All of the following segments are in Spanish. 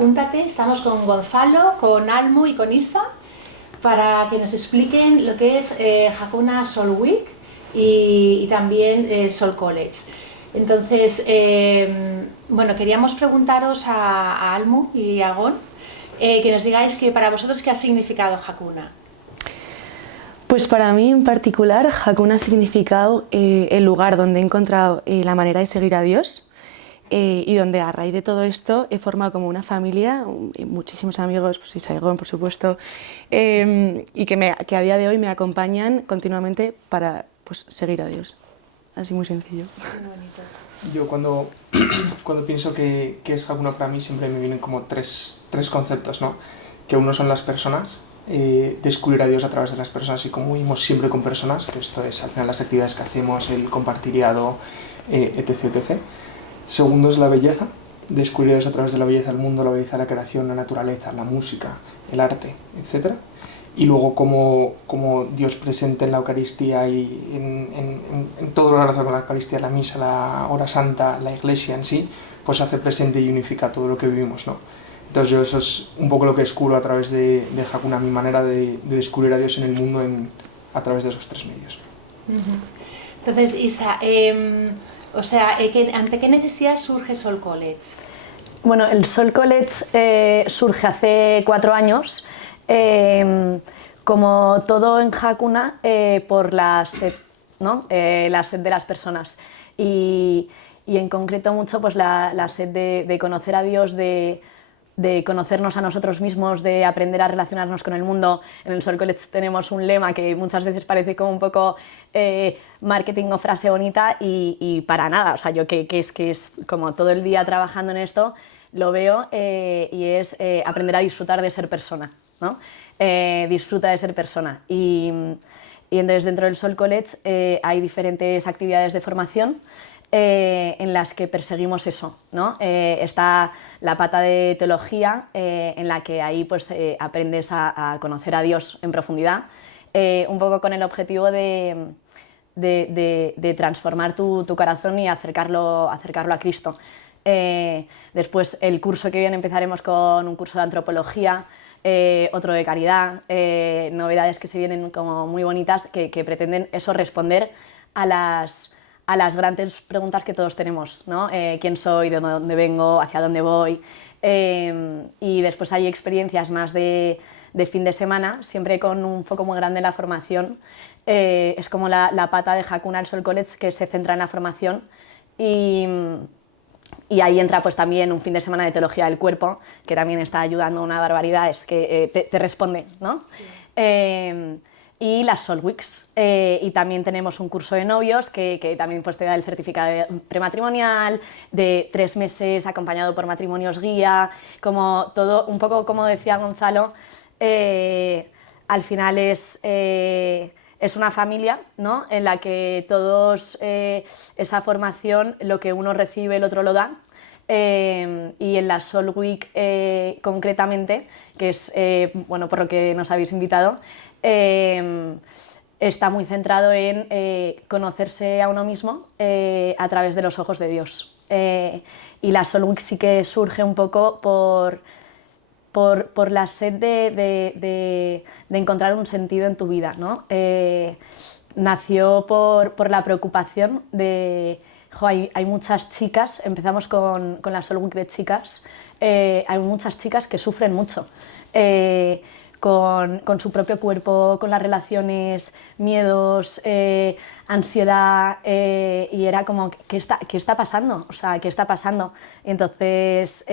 apúntate, estamos con Gonzalo, con Almu y con Isa para que nos expliquen lo que es Hakuna Soul Week y también Soul College. Entonces, bueno, queríamos preguntaros a Almu y a Gon que nos digáis que para vosotros qué ha significado Hakuna. Pues para mí en particular, Hakuna ha significado el lugar donde he encontrado la manera de seguir a Dios y donde a raíz de todo esto he formado como una familia, muchísimos amigos, pues Isaigon por supuesto, y que a día de hoy me acompañan continuamente para pues, seguir a Dios. Así muy sencillo. Muy bonito. Yo cuando pienso que es Hakuna para mí siempre me vienen como tres conceptos, ¿no? Que uno son las personas, descubrir a Dios a través de las personas y como vivimos siempre con personas, que esto es al final las actividades que hacemos, el compartiriado, etc, etc. Segundo es la belleza, descubrir a Dios a través de la belleza del mundo, la belleza de la creación, la naturaleza, la música, el arte, etc. Y luego como Dios presente en la Eucaristía y en todo lo relacionado con la Eucaristía, la misa, la hora santa, la iglesia en sí, pues hace presente y unifica todo lo que vivimos, ¿no? Entonces yo eso es un poco lo que descubro a través de Hakuna, mi manera de descubrir a Dios en el mundo a través de esos tres medios. Entonces, Isa, ¿ante qué necesidad surge Soul College? Bueno, el Soul College surge hace 4 años, como todo en Hakuna, por la sed, ¿no? La sed de las personas y en concreto mucho pues la sed de conocer a Dios, de conocernos a nosotros mismos, de aprender a relacionarnos con el mundo. En el Soul College tenemos un lema que muchas veces parece como un poco marketing o frase bonita y para nada, o sea, yo que es como todo el día trabajando en esto, lo veo y es aprender a disfrutar de ser persona, ¿no? Disfruta de ser persona y entonces dentro del Soul College hay diferentes actividades de formación en las que perseguimos eso, ¿no? Está la pata de teología, en la que ahí pues, aprendes a conocer a Dios en profundidad, un poco con el objetivo de transformar tu corazón y acercarlo a Cristo. Después el curso que viene empezaremos con un curso de antropología, otro de caridad, novedades que se vienen como muy bonitas que pretenden eso, responder a las grandes preguntas que todos tenemos, ¿no? ¿Quién soy? ¿De dónde vengo? ¿Hacia dónde voy? Y después hay experiencias más de fin de semana, siempre con un foco muy grande en la formación. Es como la pata de Hakuna, el Soul College, que se centra en la formación y ahí entra pues también un fin de semana de teología del cuerpo, que también está ayudando una barbaridad, es que te responde, ¿no? Sí. Y las Soul Weeks, y también tenemos un curso de novios que también pues, te da el certificado prematrimonial de 3 meses acompañado por matrimonios guía, como todo, un poco como decía Gonzalo, al final es una familia, ¿no? En la que todos esa formación, lo que uno recibe el otro lo da. Y en la Soul Week concretamente, que es bueno, por lo que nos habéis invitado, está muy centrado en conocerse a uno mismo a través de los ojos de Dios. Y la Soul Week sí que surge un poco por la sed de encontrar un sentido en tu vida, ¿no? Nació por la preocupación de... hay muchas chicas, empezamos con la Soul Week de chicas, hay muchas chicas que sufren mucho con su propio cuerpo, con las relaciones, miedos, ansiedad, y era como, ¿qué está pasando? O sea, ¿qué está pasando? Entonces,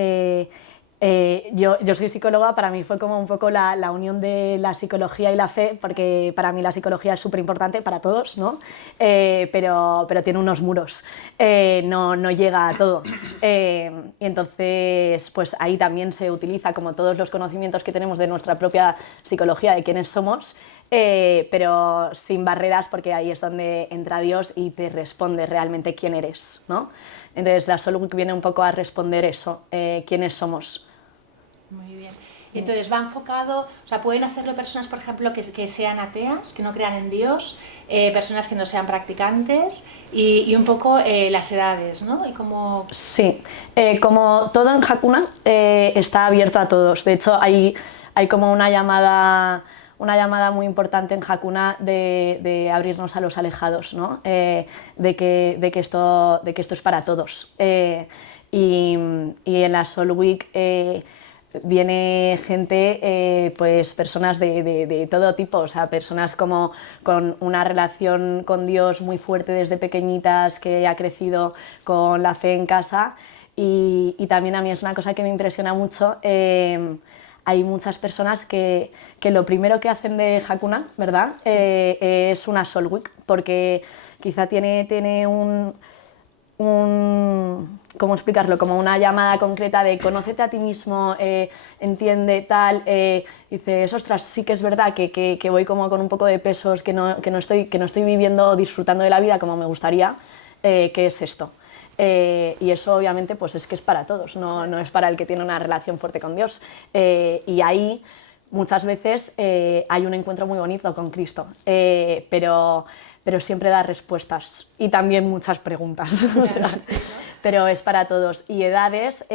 yo soy psicóloga, para mí fue como un poco la unión de la psicología y la fe, porque para mí la psicología es súper importante para todos, ¿no? Pero tiene unos muros, no llega a todo. Y entonces, pues ahí también se utiliza como todos los conocimientos que tenemos de nuestra propia psicología, de quiénes somos, pero sin barreras, porque ahí es donde entra Dios y te responde realmente quién eres, ¿no? Entonces la Soul Week viene un poco a responder eso, quiénes somos. Muy bien. Y entonces va enfocado, o sea, pueden hacerlo personas, por ejemplo, que sean ateas, que no crean en Dios, personas que no sean practicantes y un poco las edades, ¿no? Y como... Sí, como todo en Hakuna está abierto a todos. De hecho, hay como una llamada muy importante en Hakuna de abrirnos a los alejados, ¿no? De que esto es para todos. Y en la Soul Week viene gente, pues personas de todo tipo, o sea, personas como con una relación con Dios muy fuerte desde pequeñitas, que ha crecido con la fe en casa, y también a mí es una cosa que me impresiona mucho. Hay muchas personas que lo primero que hacen de Hakuna, ¿verdad? Es una Soul Week, porque quizá tiene ¿cómo explicarlo? Como una llamada concreta de conócete a ti mismo, entiende tal, dices, ostras, sí que es verdad que voy como con un poco de pesos, que no estoy viviendo, disfrutando de la vida como me gustaría, ¿qué es esto? Y eso obviamente pues es que es para todos, no es para el que tiene una relación fuerte con Dios. Y ahí muchas veces hay un encuentro muy bonito con Cristo, pero siempre da respuestas y también muchas preguntas. O sea, sí, ¿no? Pero es para todos. Y edades,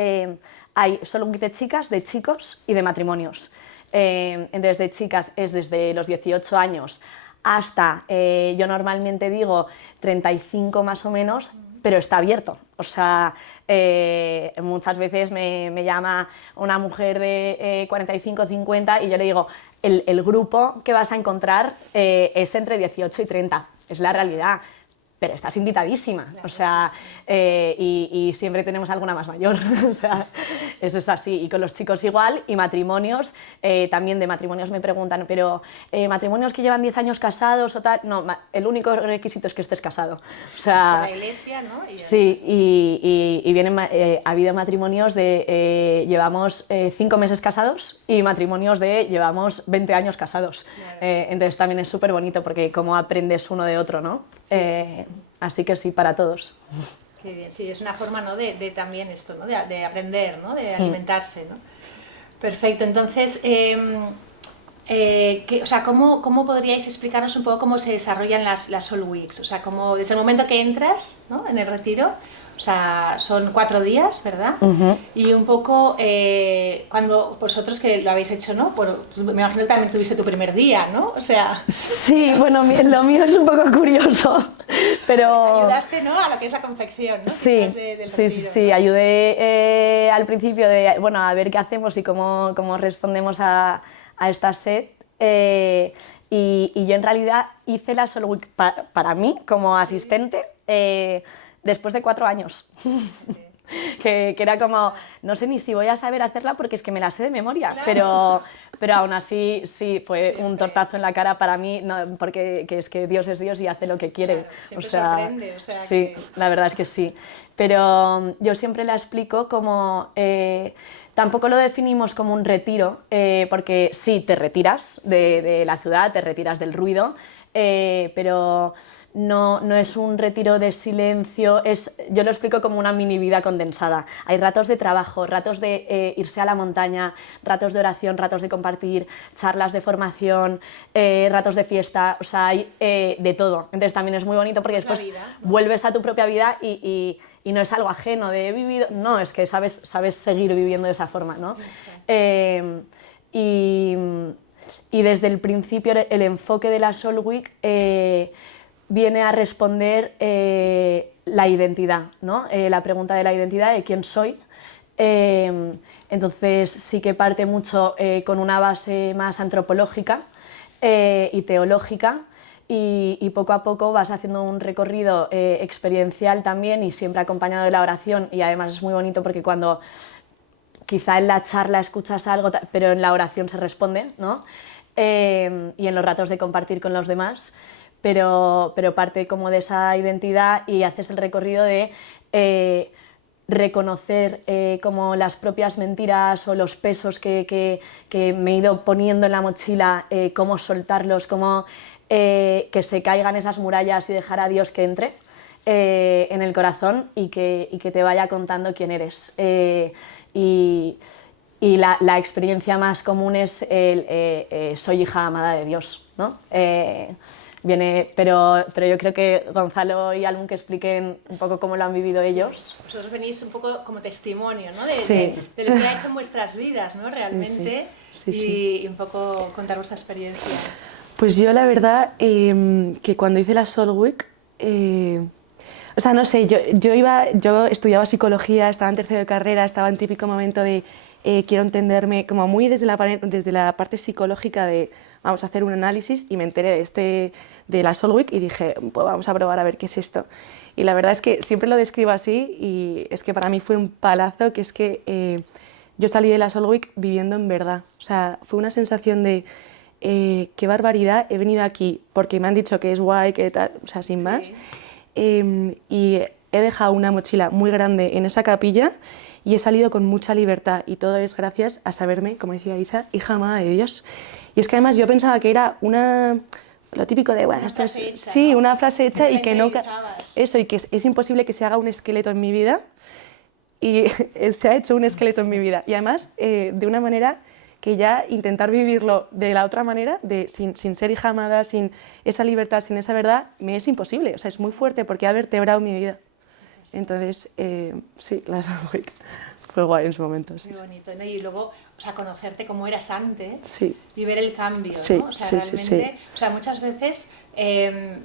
hay solo de chicas, de chicos y de matrimonios. Entonces de chicas es desde los 18 años hasta, yo normalmente digo 35 más o menos, pero está abierto. O sea, muchas veces me llama una mujer de 45 o 50 y yo le digo, el grupo que vas a encontrar es entre 18 y 30, es la realidad. Pero estás invitadísima, o sea, y siempre tenemos alguna más mayor, o sea, eso es así. Y con los chicos igual, y matrimonios, también de matrimonios me preguntan, pero matrimonios que llevan 10 años casados o tal, no, el único requisito es que estés casado. O sea, por la iglesia, ¿no? Sí, y vienen, ha habido matrimonios de llevamos 5 meses casados y matrimonios de llevamos 20 años casados. Claro. Entonces también es súper bonito porque cómo aprendes uno de otro, ¿no? Sí, sí. Así que sí, para todos. Qué bien, sí, es una forma, ¿no? de también esto, ¿no? de aprender, ¿no? De alimentarse, ¿no? Perfecto, entonces, o sea, ¿cómo podríais explicarnos un poco cómo se desarrollan las Soul Weeks? O sea, cómo desde el momento que entras, ¿no? En el retiro, o sea, son 4 días, ¿verdad? Y un poco, cuando vosotros que lo habéis hecho, ¿no? Bueno, me imagino que también tuviste tu primer día, ¿no? O sea... Sí, bueno, lo mío es un poco curioso, pero... Ayudaste, ¿no? A lo que es la confección, ¿no? Sí, del retiro, sí, ¿no? Ayudé al principio bueno, a ver qué hacemos y cómo respondemos a esta sed. Y yo en realidad hice la Soul Week para mí como asistente después de 4 años. que era como, no sé ni si voy a saber hacerla porque es que me la sé de memoria, claro. pero aún así sí, fue un tortazo en la cara para mí, no, porque es que Dios es Dios y hace lo que quiere. Claro, o sea, sorprende, sí, la verdad es que sí. Pero yo siempre la explico como... tampoco lo definimos como un retiro, porque sí, te retiras de la ciudad, te retiras del ruido, pero no es un retiro de silencio, yo lo explico como una mini vida condensada. Hay ratos de trabajo, ratos de irse a la montaña, ratos de oración, ratos de compartir, charlas de formación, ratos de fiesta, o sea, hay de todo. Entonces también es muy bonito porque después vuelves a tu propia vida y no es algo ajeno de he vivido, no, es que sabes seguir viviendo de esa forma, ¿no? Y desde el principio el enfoque de la Soul Week viene a responder la identidad, ¿no? La pregunta de la identidad, de quién soy. Entonces sí que parte mucho con una base más antropológica y teológica, y poco a poco vas haciendo un recorrido experiencial también y siempre acompañado de la oración, y además es muy bonito porque cuando quizá en la charla escuchas algo, pero en la oración se responde, ¿no? Y en los ratos de compartir con los demás, pero parte como de esa identidad y haces el recorrido de reconocer como las propias mentiras o los pesos que me he ido poniendo en la mochila, cómo soltarlos, cómo que se caigan esas murallas y dejar a Dios que entre en el corazón y que te vaya contando quién eres. Y y la experiencia más común es el soy hija amada de Dios, ¿no? Pero yo creo que Gonzalo y Almu que expliquen un poco cómo lo han vivido ellos. Vosotros venís un poco como testimonio, ¿no? Sí. de lo que ha hecho en vuestras vidas, ¿no? Realmente, y un poco contar vuestra experiencia. Pues yo la verdad que cuando hice la Soul Week, o sea, no sé, yo estudiaba psicología, estaba en tercero de carrera, estaba en típico momento de quiero entenderme, como muy desde la parte psicológica de vamos a hacer un análisis, y me enteré de la Soul Week y dije, pues vamos a probar a ver qué es esto. Y la verdad es que siempre lo describo así, y es que para mí fue un palazo, que es que yo salí de la Soul Week viviendo en verdad. O sea, fue una sensación de qué barbaridad, he venido aquí porque me han dicho que es guay, que tal, o sea, sin más. Y he dejado una mochila muy grande en esa capilla y he salido con mucha libertad, y todo es gracias a saberme, como decía Isa, hija amada de Dios. Y es que además yo pensaba que era lo típico de, bueno, esto es, hecha, sí, ¿no? una frase hecha y que no, Interiorizabas. eso, y que es imposible que se haga un esqueleto en mi vida, y se ha hecho un esqueleto en mi vida, y además de una manera que ya intentar vivirlo de la otra manera, sin ser hija amada, sin esa libertad, sin esa verdad, me es imposible. O sea, es muy fuerte porque ha vertebrado mi vida. Entonces, sí, la Soul Week fue guay en su momento. Sí. Muy bonito, ¿no? Y luego, o sea, conocerte como eras antes, Sí. y ver el cambio, Sí, ¿no? O sea, sí, realmente, sí. o sea, muchas veces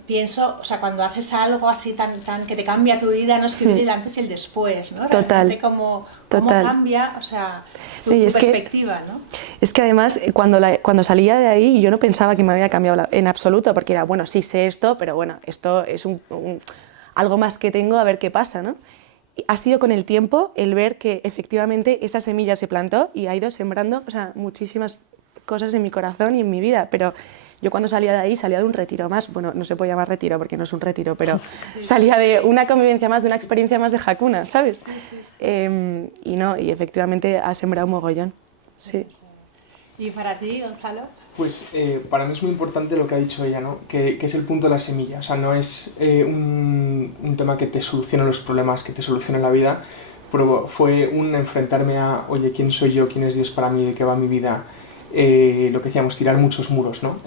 pienso, o sea, cuando haces algo así tan que te cambia tu vida, no escribir el antes y el después, ¿no? Total. Realmente cómo Total. cambia, o sea, tu Y es que- perspectiva, ¿no? Es que además, cuando salía de ahí, yo no pensaba que me había cambiado en absoluto, porque era, bueno, sí sé esto, pero bueno, esto es algo más que tengo, a ver qué pasa, ¿no? Y ha sido con el tiempo el ver que efectivamente esa semilla se plantó y ha ido sembrando, o sea, muchísimas cosas en mi corazón y en mi vida, pero yo cuando salía de ahí salía de un retiro más, bueno, no se puede llamar retiro porque no es un retiro, pero salía de una convivencia más, de una experiencia más de Hakuna, ¿sabes? Y efectivamente ha sembrado un mogollón. Sí. ¿Y para ti, Gonzalo? Pues para mí es muy importante lo que ha dicho ella, ¿no? Que es el punto de la semilla. O sea, no es un tema que te solucione los problemas, que te solucione la vida, pero fue un enfrentarme a, oye, ¿quién soy yo? ¿Quién es Dios para mí? ¿De qué va mi vida? Lo que decíamos, tirar muchos muros, ¿no?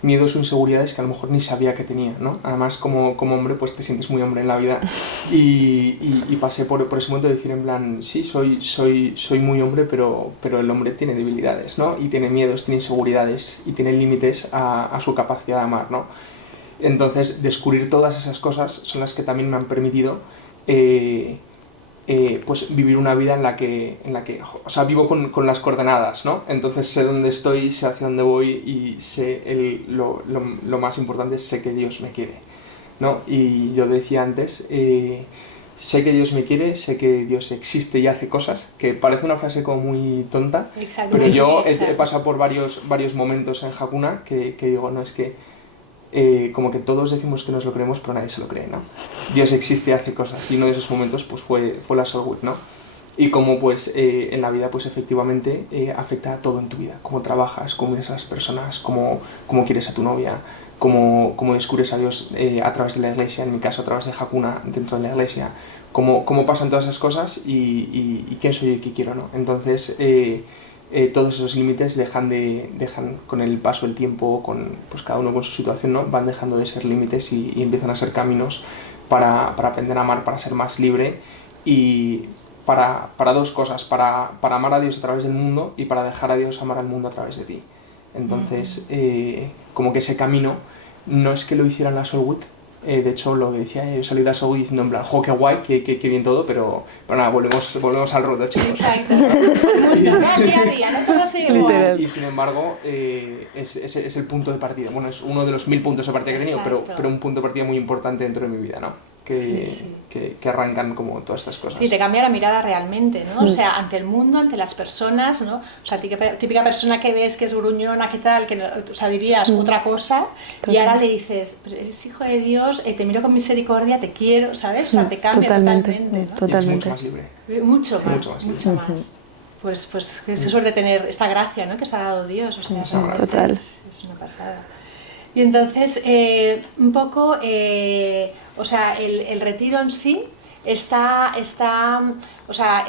Miedos o inseguridades que a lo mejor ni sabía que tenía, ¿no? Además, como hombre, pues te sientes muy hombre en la vida, y pasé por ese momento de decir en plan, sí, soy muy hombre, pero el hombre tiene debilidades, ¿no? Y tiene miedos, tiene inseguridades y tiene límites a su capacidad de amar, ¿no? Entonces, descubrir todas esas cosas son las que también me han permitido pues vivir una vida en la que o sea, vivo con las coordenadas, ¿no? Entonces sé dónde estoy, sé hacia dónde voy, y sé lo más importante, sé que Dios me quiere, ¿no? Y yo decía antes, sé que Dios me quiere, sé que Dios existe y hace cosas, que parece una frase como muy tonta, Exacto, pero sí, yo he exacto. pasado por varios momentos en Hakuna que digo, no, es que como que todos decimos que nos lo creemos, pero nadie se lo cree, ¿no? Dios existe y hace cosas, y uno de esos momentos pues fue la Soul Week, ¿no? Y como pues en la vida pues efectivamente afecta a todo en tu vida, cómo trabajas, cómo eres a las personas, cómo quieres a tu novia, cómo descubres a Dios a través de la iglesia, en mi caso a través de Hakuna dentro de la iglesia, cómo pasan todas esas cosas, y quién soy y qué quiero, ¿no? Entonces todos esos límites dejan con el paso del tiempo, pues cada uno con su situación, ¿no? Van dejando de ser límites y empiezan a ser caminos para aprender a amar, para ser más libre, y para dos cosas, para amar a Dios a través del mundo y para dejar a Dios amar al mundo a través de ti. Entonces, como que ese camino no es que lo hicieran la Soul Week. De hecho, lo que decía, yo salí de la Soul Week diciendo en plan, jo, qué guay, qué bien todo, pero nada, volvemos al ruedo, chicos. Exacto. Día a día, no todo sigue igual. Literal. Y sin embargo, es el punto de partida. Bueno, es uno de los 1000 puntos de partida que he tenido, Exacto. pero un punto de partida muy importante dentro de mi vida, ¿no? Sí. Que arrancan como todas estas cosas. Sí, te cambia la mirada realmente, ¿no? O sea, ante el mundo, ante las personas, ¿no? O sea, típica persona que ves que es gruñona, ¿qué tal? Que, o sea, dirías otra cosa, y ahora le dices, pero eres hijo de Dios, te miro con misericordia, te quiero, ¿sabes? O sea, te cambia totalmente, ¿no? Y es Totalmente. mucho más libre. Mucho Sí, más, mucho más. Pues qué suerte tener esta gracia, ¿no? Que os ha dado Dios, o sea, realmente total. es una pasada. Y entonces, un poco, o sea, el retiro en sí está o sea,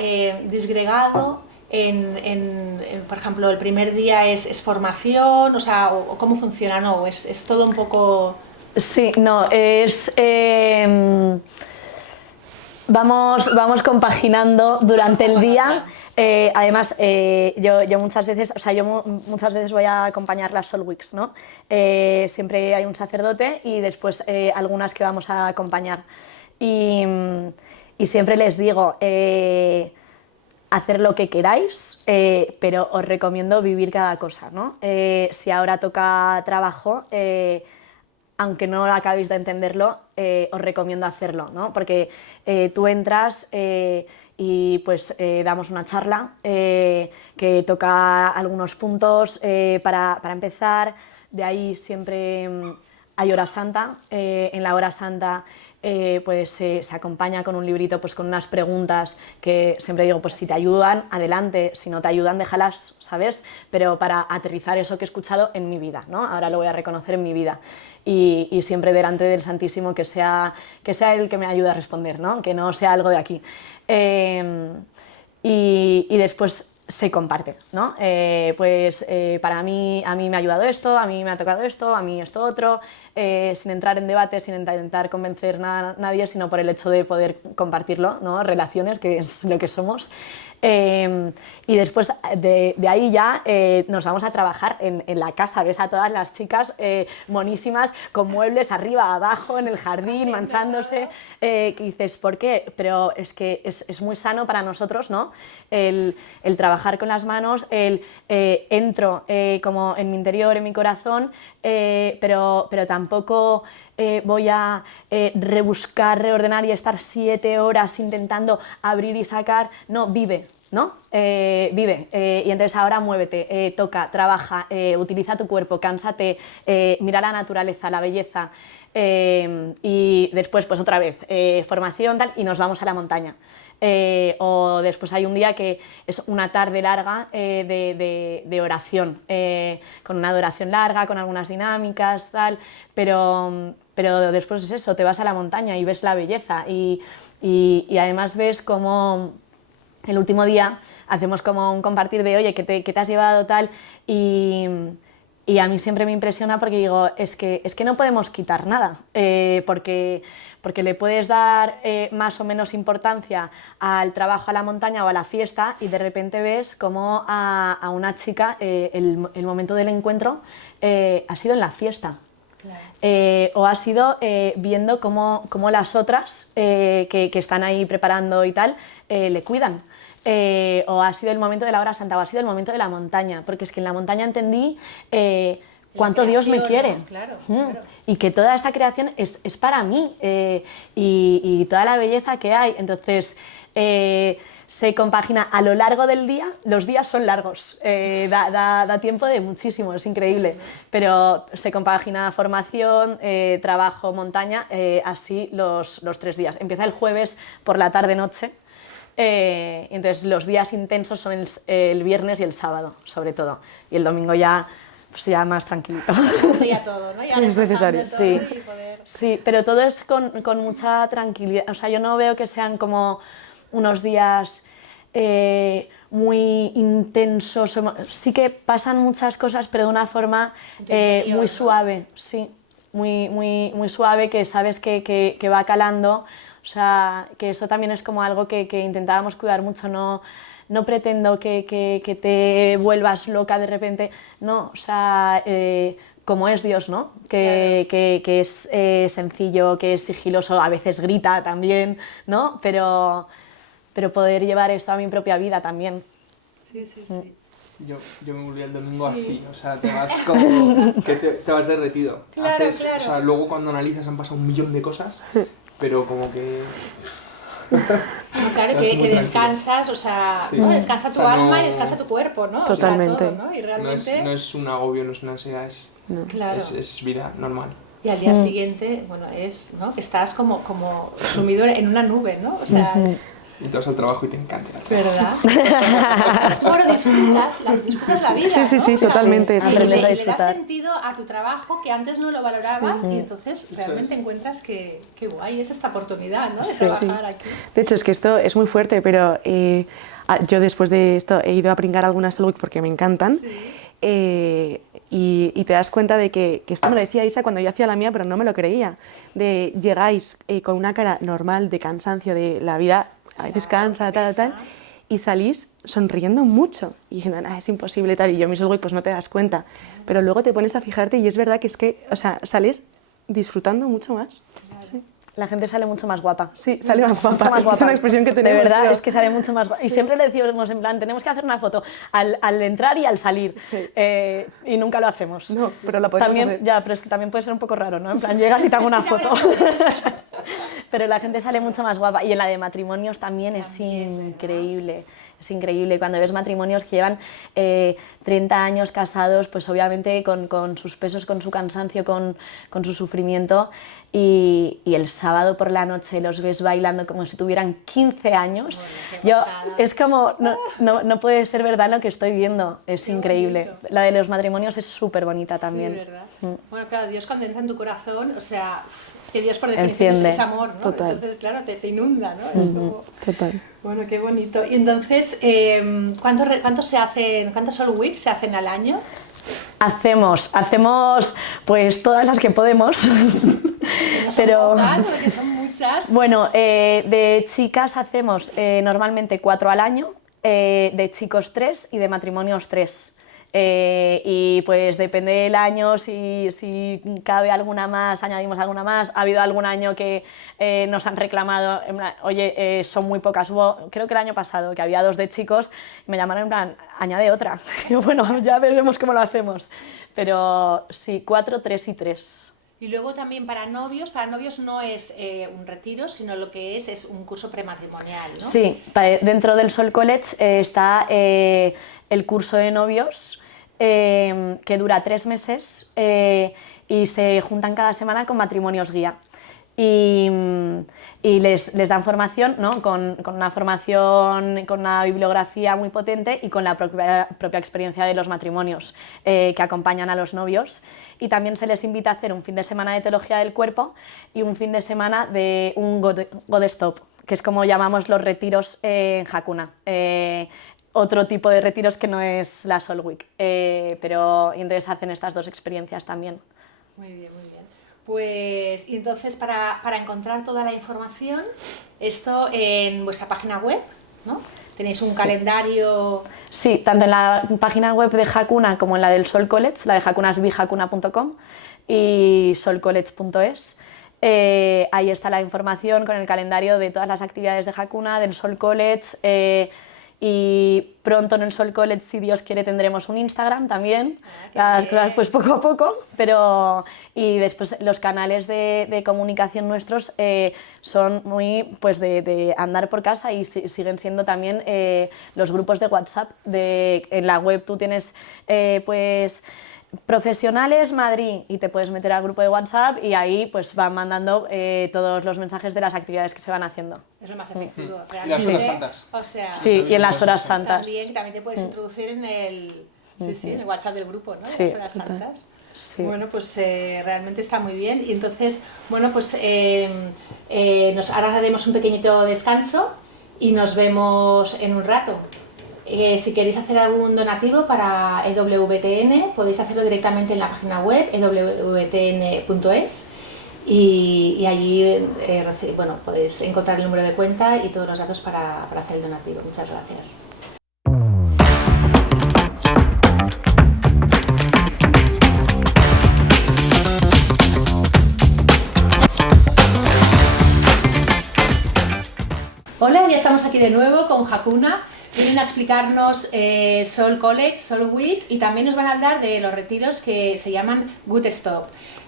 disgregado por ejemplo, el primer día es formación, o sea, o cómo funciona, ¿no? Es todo un poco... Sí, no, vamos compaginando durante el día. Además, yo muchas veces, o sea, muchas veces voy a acompañar las Soul Weeks, ¿no? Siempre hay un sacerdote y después algunas que vamos a acompañar. Y siempre les digo, hacer lo que queráis, pero os recomiendo vivir cada cosa, ¿no? Si ahora toca trabajo, aunque no acabéis de entenderlo, os recomiendo hacerlo, ¿no? Porque tú entras y pues damos una charla que toca algunos puntos para empezar. De ahí siempre hay hora santa. En la hora santa pues se acompaña con un librito, pues con unas preguntas que siempre digo, pues si te ayudan, adelante, si no te ayudan, déjalas, ¿sabes? Pero para aterrizar eso que he escuchado en mi vida, ¿no? Ahora lo voy a reconocer en mi vida. Y siempre delante del Santísimo que sea Él que me ayude a responder, ¿no? Que no sea algo de aquí. Y después se comparte, ¿no? Para mí, a mí me ha ayudado esto, a mí me ha tocado esto, a mí esto otro, sin entrar en debate, sin intentar convencer a nadie, sino por el hecho de poder compartirlo, ¿no? Relaciones, que es lo que somos. Y después de ahí ya nos vamos a trabajar en la casa. Ves a todas las chicas monísimas con muebles arriba, abajo, en el jardín, manchándose, que dices, ¿por qué? Pero es que es muy sano para nosotros, ¿no? El trabajar con las manos, entro como en mi interior, en mi corazón, pero tampoco voy a rebuscar, reordenar y estar 7 horas intentando abrir y sacar. No, vive, ¿no? Vive. Y entonces ahora muévete, toca, trabaja, utiliza tu cuerpo, cánsate, mira la naturaleza, la belleza. Y después, pues otra vez, formación, tal, y nos vamos a la montaña. O después hay un día que es una tarde larga de oración, con una adoración larga, con algunas dinámicas, tal, pero después es eso, te vas a la montaña y ves la belleza y además ves cómo el último día hacemos como un compartir de, oye, ¿qué te has llevado tal? Y a mí siempre me impresiona porque digo, es que no podemos quitar nada, porque le puedes dar más o menos importancia al trabajo, a la montaña o a la fiesta y de repente ves cómo a una chica el momento del encuentro ha sido en la fiesta. Claro. O ha sido viendo cómo las otras que están ahí preparando y tal le cuidan. O ha sido el momento de la hora santa, o ha sido el momento de la montaña, porque es que en la montaña entendí cuánto Dios me quiere, ¿no? Claro, claro. Y que toda esta creación es para mí y toda la belleza que hay. Entonces se compagina a lo largo del día, los días son largos, da tiempo de muchísimo, es increíble, pero se compagina formación, trabajo, montaña, así los 3 días. Empieza el jueves por la tarde-noche. Entonces los días intensos son el viernes y el sábado, sobre todo, y el domingo ya, pues ya más tranquilito. Ya todo, ¿no? Ya es necesario. Sí. Sí, pero todo es con mucha tranquilidad. O sea, yo no veo que sean como unos días muy intensos. Sí que pasan muchas cosas, pero de una forma muy suave, sí, muy suave, que sabes que va calando. O sea, que eso también es como algo que intentábamos cuidar mucho, no pretendo que te vuelvas loca de repente, no, o sea, como es Dios, ¿no? Que es sencillo, que es sigiloso, a veces grita también, ¿no? Pero poder llevar esto a mi propia vida también. Sí. Yo me volví el domingo así, o sea, te vas como que te vas derretido. Claro. O sea, luego cuando analizas han pasado un millón de cosas, pero como que... Claro, que descansas, o sea, sí. ¿no? Descansa tu alma y descansa tu cuerpo, ¿no? Totalmente. O sea, todo, ¿no? Y realmente... no es un agobio, no es una ansiedad, Claro. es vida normal. Y al día siguiente, bueno, es, ¿no? Que estás como sumido en una nube, ¿no? O sea, Y te vas al trabajo y te encanta. ¿Verdad? Bueno, disfrutas la vida, Sí, ¿no? O sea, totalmente. Y le das sentido a tu trabajo que antes no lo valorabas y entonces realmente encuentras que guay es esta oportunidad, ¿no? De trabajar aquí. De hecho, es que esto es muy fuerte, pero yo después de esto he ido a pringar algunas Soul Week porque me encantan. Y te das cuenta de que esto me lo decía Isa cuando yo hacía la mía, pero no me lo creía. De llegáis con una cara normal de cansancio, de la vida a veces cansa, tal, y salís sonriendo mucho y diciendo, es imposible, tal, y yo mis Soul Week pues no te das cuenta. Pero luego te pones a fijarte y es verdad que es que, o sea, sales disfrutando mucho más. Sí. La gente sale mucho más guapa. Sí, sale más guapa. Es una expresión que tenemos. De verdad, pero... es que sale mucho más guapa. Sí. Y siempre le decimos en plan, tenemos que hacer una foto al entrar y al salir. Sí. Y nunca lo hacemos. No, pero lo podemos también, hacer. Ya, pero es que también puede ser un poco raro, ¿no? En plan, llegas y te hago una foto. Pero la gente sale mucho más guapa. Y en la de matrimonios también es increíble. Es increíble cuando ves matrimonios que llevan 30 años casados, pues obviamente con sus pesos, con su cansancio, con su sufrimiento, y el sábado por la noche los ves bailando como si tuvieran 15 años. Es como, no puede ser verdad lo que estoy viendo, es increíble. Bonito. La de los matrimonios es súper bonita también. Sí, ¿verdad? Bueno, claro, Dios cuando entra en tu corazón, o sea, es que Dios por definición es amor, ¿no? Total. Entonces, claro, te inunda, ¿no? Es como... Total. Bueno, qué bonito. Y entonces, ¿cuántos Soul Week se hacen al año? Hacemos pues todas las que podemos. No son pocas, porque son muchas. Bueno, de chicas hacemos normalmente 4 al año, de chicos 3 y de matrimonios 3. Y pues depende del año, si cabe alguna más, añadimos alguna más. Ha habido algún año que nos han reclamado, en plan, oye, son muy pocas. Creo que el año pasado, que había 2 de chicos, me llamaron en plan, añade otra. Y yo, bueno, ya veremos cómo lo hacemos. Pero sí, 4, 3 y 3. Y luego también para novios no es un retiro, sino lo que es un curso prematrimonial, ¿no? Sí, dentro del Soul College está el curso de novios, que dura 3 meses y se juntan cada semana con matrimonios guía. Y les dan formación, ¿no? con una formación, con una bibliografía muy potente y con la propia experiencia de los matrimonios que acompañan a los novios. Y también se les invita a hacer un fin de semana de teología del cuerpo y un fin de semana de un Goddess Stop, que es como llamamos los retiros en Hakuna. Otro tipo de retiros que no es la Soul Week, pero entonces hacen estas 2 experiencias también. Muy bien, muy bien. Pues, y entonces para encontrar toda la información, esto en vuestra página web, ¿no? ¿Tenéis un calendario? Sí, tanto en la página web de Hakuna como en la del Soul College, la de Hakuna es bihakuna.com y soulcollege.es. Ahí está la información con el calendario de todas las actividades de Hakuna, del Soul College, y pronto en el Soul College, si Dios quiere, tendremos un Instagram también, las cosas pues poco a poco, y después los canales de comunicación nuestros son muy pues de andar por casa y siguen siendo también los grupos de WhatsApp. En la web tú tienes pues Profesionales Madrid y te puedes meter al grupo de WhatsApp y ahí pues van mandando todos los mensajes de las actividades que se van haciendo. Es lo más efectivo. Y las horas santas. O sea, sí, y en las horas santas. También te puedes introducir en el WhatsApp del grupo, ¿no? Sí, las horas santas. Sí. Bueno, pues realmente está muy bien. Y entonces, bueno, pues ahora haremos un pequeñito descanso y nos vemos en un rato. Si queréis hacer algún donativo para EWTN, podéis hacerlo directamente en la página web ewtn.es y allí bueno, podéis encontrar el número de cuenta y todos los datos para hacer el donativo. Muchas gracias. Hola, ya estamos aquí de nuevo con Hakuna. Vienen a explicarnos Soul College, Soul Week y también nos van a hablar de los retiros que se llaman Good Stop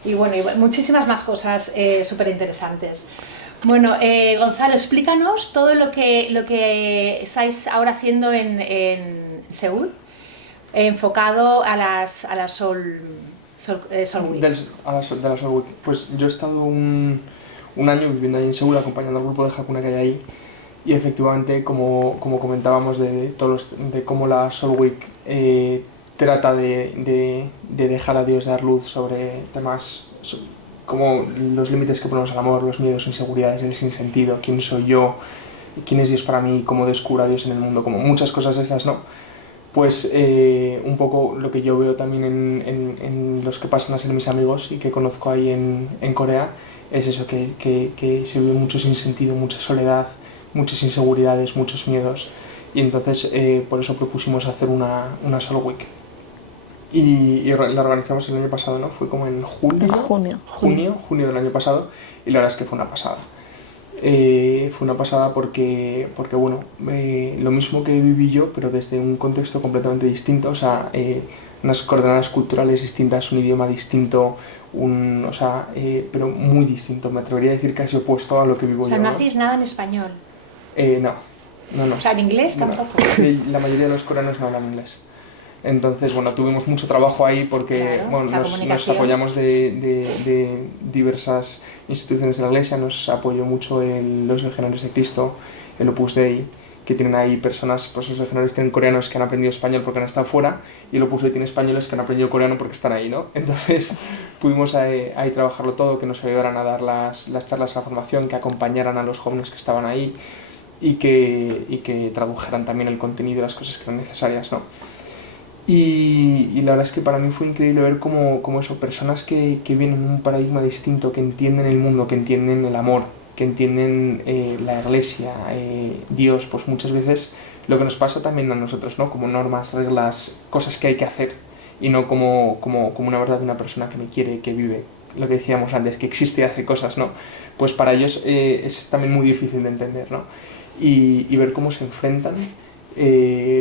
y bueno, y muchísimas más cosas súper interesantes. Bueno, Gonzalo, explícanos todo lo que estáis ahora haciendo en Seúl, enfocado a las Soul Week. De la Soul Week. Pues yo he estado un año viviendo ahí en Seúl, acompañando al grupo de Hakuna que hay ahí. Y efectivamente, como comentábamos de cómo la Soul Week trata de dejar a Dios dar luz sobre temas como los límites que ponemos al amor, los miedos, inseguridades, el sinsentido, quién soy yo, quién es Dios para mí, cómo descubro a Dios en el mundo, como muchas cosas esas, ¿no? Pues un poco lo que yo veo también en los que pasan a ser mis amigos y que conozco ahí en Corea, es eso, que se vive mucho sinsentido, mucha soledad, muchas inseguridades, muchos miedos. Y entonces por eso propusimos hacer una Soul Week. Y la organizamos el año pasado, ¿no? Fue como en junio del año pasado, y la verdad es que fue una pasada. Fue una pasada porque bueno, lo mismo que viví yo, pero desde un contexto completamente distinto, o sea, unas coordenadas culturales distintas, un idioma distinto, pero muy distinto, me atrevería a decir casi opuesto a lo que vivo yo. O sea, no hacéis nada en español. No. O sea, en inglés tampoco. La mayoría de los coreanos no hablan inglés. Entonces, bueno, tuvimos mucho trabajo ahí porque claro, bueno, nos apoyamos de diversas instituciones de la Iglesia, nos apoyó mucho los Legionarios de Cristo, el Opus Dei, que tienen ahí personas, pues los legionarios tienen coreanos que han aprendido español porque han estado fuera, y el Opus Dei tiene españoles que han aprendido coreano porque están ahí, ¿no? Entonces pudimos ahí trabajarlo todo, que nos ayudaran a dar las charlas, la formación, que acompañaran a los jóvenes que estaban ahí y que tradujeran también el contenido y las cosas que eran necesarias, ¿no? Y la verdad es que para mí fue increíble ver cómo eso, personas que vienen en un paradigma distinto, que entienden el mundo, que entienden el amor, que entienden la iglesia, Dios, pues muchas veces lo que nos pasa también a nosotros, ¿no? Como normas, reglas, cosas que hay que hacer, y no como una verdad de una persona que me quiere, que vive, lo que decíamos antes, que existe y hace cosas, ¿no? Pues para ellos es también muy difícil de entender, ¿no? Y ver cómo se enfrentan,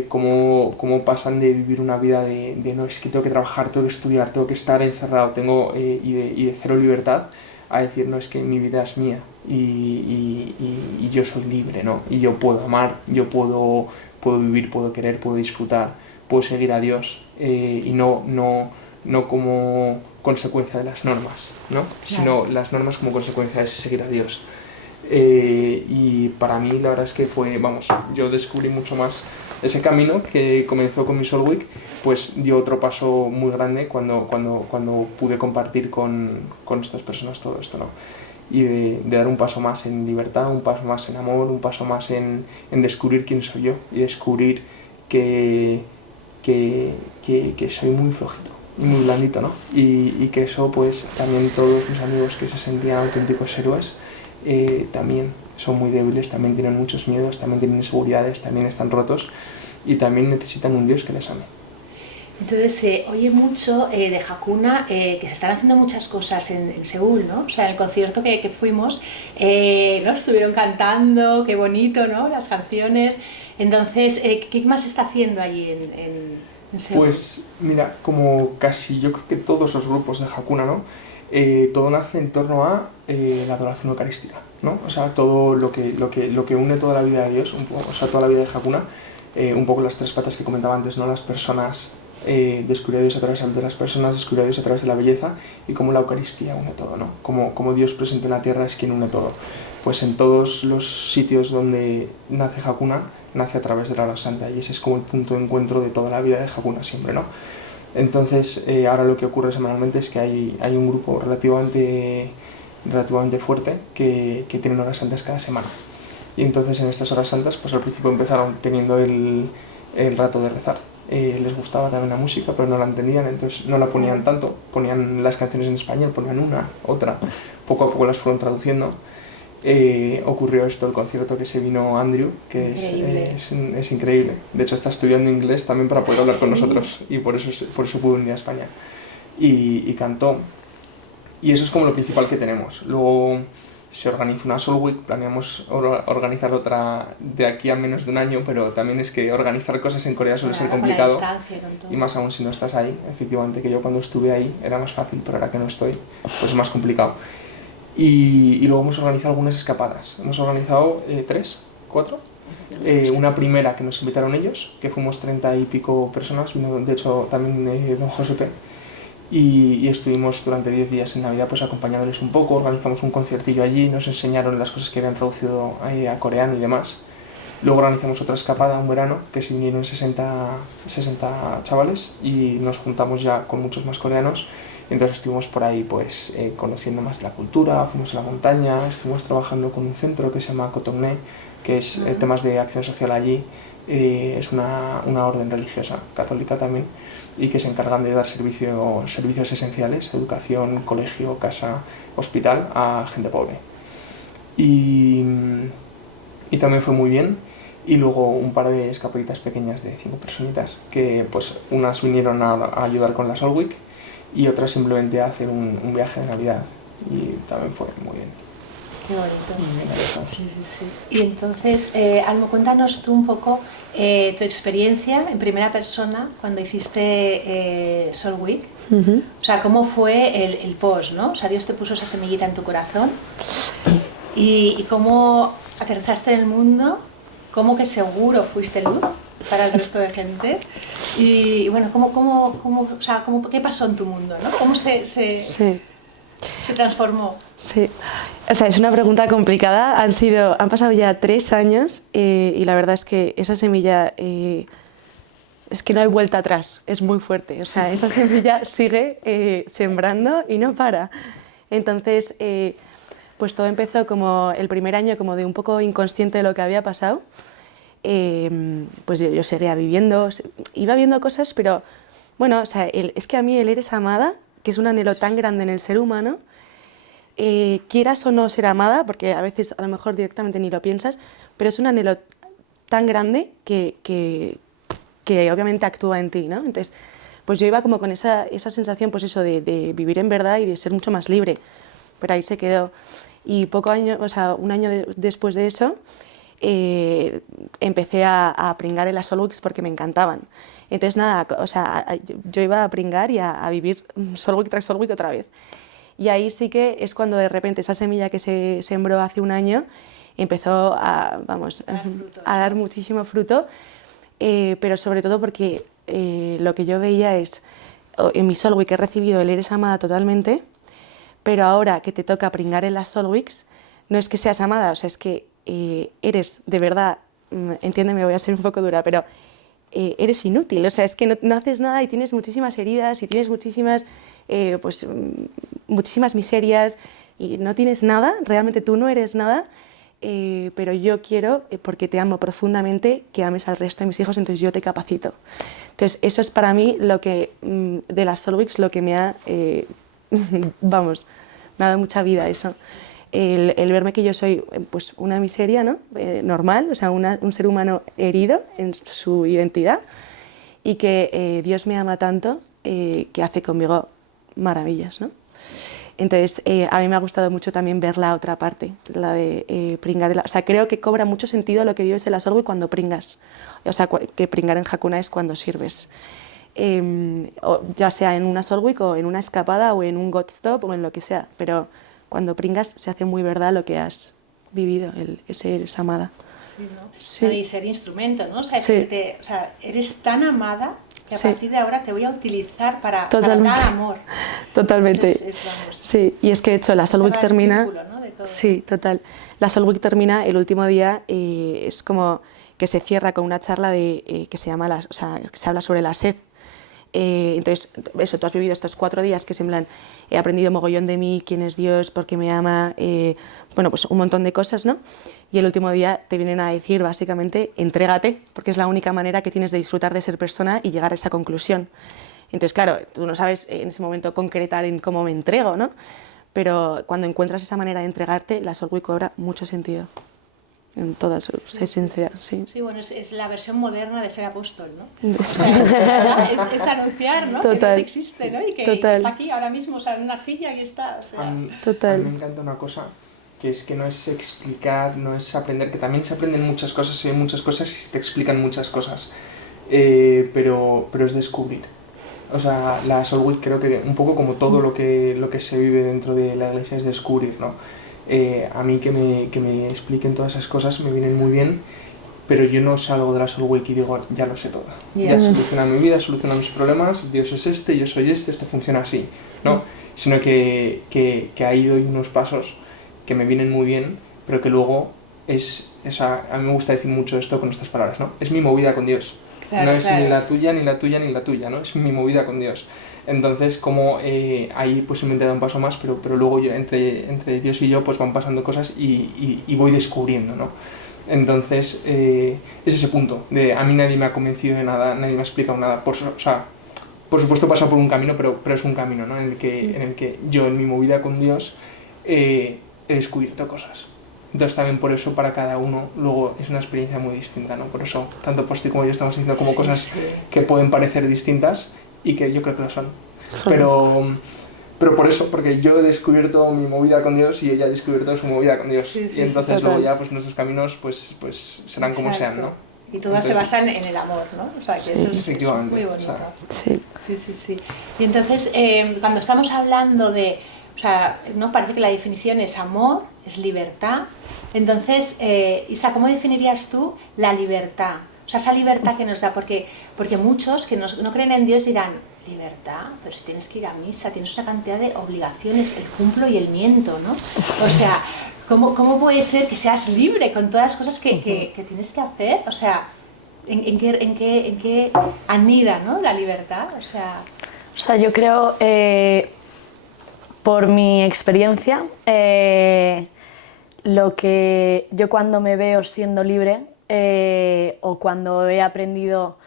cómo pasan de vivir una vida de no, es que tengo que trabajar, tengo que estudiar, tengo que estar encerrado, y de cero libertad, a decir, no, es que mi vida es mía y yo soy libre, ¿no? Y yo puedo amar, yo puedo vivir, puedo querer, puedo disfrutar, puedo seguir a Dios, y no como consecuencia de las normas, ¿no? Sino las normas como consecuencia de seguir a Dios. Y para mí la verdad es que yo descubrí mucho más ese camino que comenzó con mi Soul Week, pues dio otro paso muy grande cuando pude compartir con estas personas todo esto, ¿no? Y de dar un paso más en libertad, un paso más en amor, un paso más en descubrir quién soy yo, y descubrir que soy muy flojito y muy blandito, ¿no? Y que eso, pues también todos mis amigos que se sentían auténticos héroes, también son muy débiles, también tienen muchos miedos, también tienen inseguridades, también están rotos, y también necesitan un Dios que les ame. Entonces se oye mucho de Hakuna, que se están haciendo muchas cosas en Seúl, ¿no? O sea, en el concierto que fuimos, ¿no? Estuvieron cantando, qué bonito, ¿no? Las canciones. Entonces, ¿qué más se está haciendo allí en Seúl? Pues mira, como casi yo creo que todos los grupos de Hakuna, ¿no? Todo nace en torno a la adoración eucarística, ¿no? O sea, todo lo que une toda la vida de Dios, o sea, toda la vida de Hakuna, un poco las tres patas que comentaba antes, ¿no? Las personas, descubrir a Dios a través de las personas, descubrir a Dios a través de la belleza, y cómo la Eucaristía une todo, ¿no? Como Dios presente en la tierra es quien une todo. Pues en todos los sitios donde nace Hakuna, nace a través de la hora santa, y ese es como el punto de encuentro de toda la vida de Hakuna siempre, ¿no? Entonces, ahora lo que ocurre semanalmente es que hay un grupo relativamente fuerte que tienen horas santas cada semana. Y entonces en estas horas santas, pues al principio empezaron teniendo el rato de rezar. Les gustaba también la música, pero no la entendían, entonces no la ponían tanto. Ponían las canciones en español, ponían una, otra. Poco a poco las fueron traduciendo. Ocurrió esto, el concierto que se vino Andrew, que es increíble. De hecho está estudiando inglés también para poder hablar con nosotros, y por eso pudo venir a España y cantó. Y eso es como lo principal que tenemos. Luego se organiza una Soul Week, planeamos organizar otra de aquí a menos de un año, pero también es que organizar cosas en Corea suele ser complicado, y más aún si no estás ahí. Efectivamente, que yo cuando estuve ahí era más fácil, pero ahora que no estoy, pues es más complicado. Y luego hemos organizado algunas escapadas. Hemos organizado 3, 4. Una primera que nos invitaron ellos, que fuimos 30 y pico personas, vino de hecho también don Josepe, y estuvimos durante 10 días en Navidad pues acompañándoles un poco. Organizamos un conciertillo allí, nos enseñaron las cosas que habían traducido a coreano y demás. Luego organizamos otra escapada un verano, que se vinieron 60 chavales, y nos juntamos ya con muchos más coreanos. Entonces estuvimos por ahí pues conociendo más de la cultura, fuimos a la montaña, estuvimos trabajando con un centro que se llama Kotongne, que es temas de acción social allí. Es una orden religiosa, católica también, y que se encargan de dar servicios esenciales, educación, colegio, casa, hospital, a gente pobre. Y también fue muy bien. Y luego un par de escapaditas pequeñas de 5 personitas, que pues unas vinieron a ayudar con la Soul Week y otras simplemente a hacer un viaje de Navidad, y también fue muy bien. Qué bonito. Muy bien, eso. Sí. Y entonces, Almo, cuéntanos tú un poco tu experiencia en primera persona cuando hiciste Soul Week. O sea, cómo fue el post, ¿no? O sea, Dios te puso esa semillita en tu corazón y cómo aterrizaste en el mundo, cómo que seguro fuiste luz para el resto de gente y bueno, ¿qué pasó en tu mundo, ¿no? ¿Cómo se transformó? Sí, o sea, es una pregunta complicada. Han pasado ya 3 años y la verdad es que esa semilla, es que no hay vuelta atrás, es muy fuerte. O sea, esa semilla sigue sembrando y no para. Entonces, pues todo empezó como el primer año como de un poco inconsciente de lo que había pasado. Pues yo seguía viviendo, iba viendo cosas, pero bueno, o sea, es que a mí el eres amada, que es un anhelo tan grande en el ser humano, quieras o no ser amada, porque a veces a lo mejor directamente ni lo piensas, pero es un anhelo tan grande que obviamente actúa en ti, ¿no? Entonces, pues yo iba como con esa sensación, pues eso, de vivir en verdad y de ser mucho más libre, pero ahí se quedó. Y un año después de eso, empecé a pringar en las Soul Weeks porque me encantaban. Entonces nada, o sea, yo iba a pringar y a vivir Soul Week tras Soul Week otra vez. Y ahí sí que es cuando de repente esa semilla que se sembró hace un año empezó a dar muchísimo fruto, pero sobre todo porque lo que yo veía es, en mi Soul Week he recibido el eres amada totalmente, pero ahora que te toca pringar en las Soul Weeks, no es que seas amada, o sea, es que eres de verdad, entiéndeme, voy a ser un poco dura, pero eres inútil, o sea, es que no haces nada y tienes muchísimas heridas y tienes muchísimas miserias y no tienes nada, realmente tú no eres nada, pero yo quiero, porque te amo profundamente, que ames al resto de mis hijos, entonces yo te capacito. Entonces eso es para mí lo que, de las Soul Weeks, lo que me ha, me ha dado mucha vida eso. El verme que yo soy pues una miseria, ¿no? Normal, o sea, un ser humano herido en su identidad y que Dios me ama tanto que hace conmigo maravillas, ¿no? Entonces, a mí me ha gustado mucho también ver la otra parte, la de pringar. O sea, creo que cobra mucho sentido lo que vives en la Soul Week cuando pringas. O sea, que pringar en Hakuna es cuando sirves. Ya sea en una Soul Week o en una escapada o en un God Stop o en lo que sea, pero cuando pringas se hace muy verdad lo que has vivido, ese eres amada. Sí, ¿no? Sí. Y ser instrumento, ¿no? O sea, Sí. o sea, eres tan amada que a Sí. partir de ahora te voy a utilizar para Totalmente. dar amor. Totalmente. Vamos, Sí, y es que de hecho la Soul Week cerrar el termina... círculo, ¿no? De todo. Sí, total. La Soul Week termina el último día, es como que se cierra con una charla de, que se llama, o sea, que se habla sobre la sed. Entonces, eso, tú has vivido estos 4 días que semblan, he aprendido mogollón de mí, quién es Dios, por qué me ama, bueno, pues un montón de cosas, ¿no? Y el último día te vienen a decir, básicamente, entrégate, porque es la única manera que tienes de disfrutar de ser persona y llegar a esa conclusión. Entonces, claro, tú no sabes en ese momento concretar en cómo me entrego, ¿no? Pero cuando encuentras esa manera de entregarte, la Soul Week cobra mucho sentido. En toda su esencia, sí. Sí, bueno, es la versión moderna de ser apóstol, ¿no? O sea, es anunciar, ¿no? Total. Que Dios existe, ¿no? Y que Total. está aquí ahora mismo, o sea, en una silla, aquí está, o sea... Total. A mí me encanta una cosa, que es que no es explicar, no es aprender, que también se aprenden muchas cosas, se ven muchas cosas y se te explican muchas cosas, pero es descubrir. O sea, la Soul Week creo que un poco como todo lo que se vive dentro de la iglesia es descubrir, ¿no? A mí que me expliquen todas esas cosas me vienen muy bien, pero yo no salgo de la Soul Week y digo, ya lo sé todo. Yeah. Ya soluciona mi vida, soluciona mis problemas, Dios es este, yo soy este, esto funciona así, ¿no? Sino que ahí doy unos pasos que me vienen muy bien, pero que luego a mí me gusta decir mucho esto con estas palabras, ¿no? Es mi movida con Dios. Claro, No es claro. ni la tuya, ni la tuya, ni la tuya, ¿no? Es mi movida con Dios. Entonces, como ahí posiblemente da un paso más, pero luego yo, entre Dios y yo pues van pasando cosas y voy descubriendo, ¿no? Entonces, es ese punto de a mí nadie me ha convencido de nada, nadie me ha explicado nada. O sea, por supuesto he pasado por un camino, pero es un camino, ¿no? en el que yo en mi movida con Dios he descubierto cosas. Entonces también por eso para cada uno luego es una experiencia muy distinta, ¿no? Por eso tanto Posti como yo estamos diciendo como cosas que pueden parecer distintas y que yo creo que lo son. Pero por eso, porque yo he descubierto mi movida con Dios y ella ha descubierto su movida con Dios. Y entonces luego ya pues nuestros caminos pues serán como sean, ¿no? Y todas se basan en el amor, ¿no? O sea, que eso es muy bonito. O sea, sí. Y entonces, cuando estamos hablando de, o sea, ¿no? Parece que la definición es amor, es libertad. Entonces, Isa, ¿cómo definirías tú la libertad? O sea, esa libertad que nos da, porque muchos que no creen en Dios dirán, libertad, pero si tienes que ir a misa, tienes una cantidad de obligaciones, el cumplo y el miento, ¿no? O sea, ¿cómo puede ser que seas libre con todas las cosas que tienes que hacer? O sea, ¿en qué anida, ¿no? La libertad? O sea, yo creo, por mi experiencia, lo que yo cuando me veo siendo libre o cuando he aprendido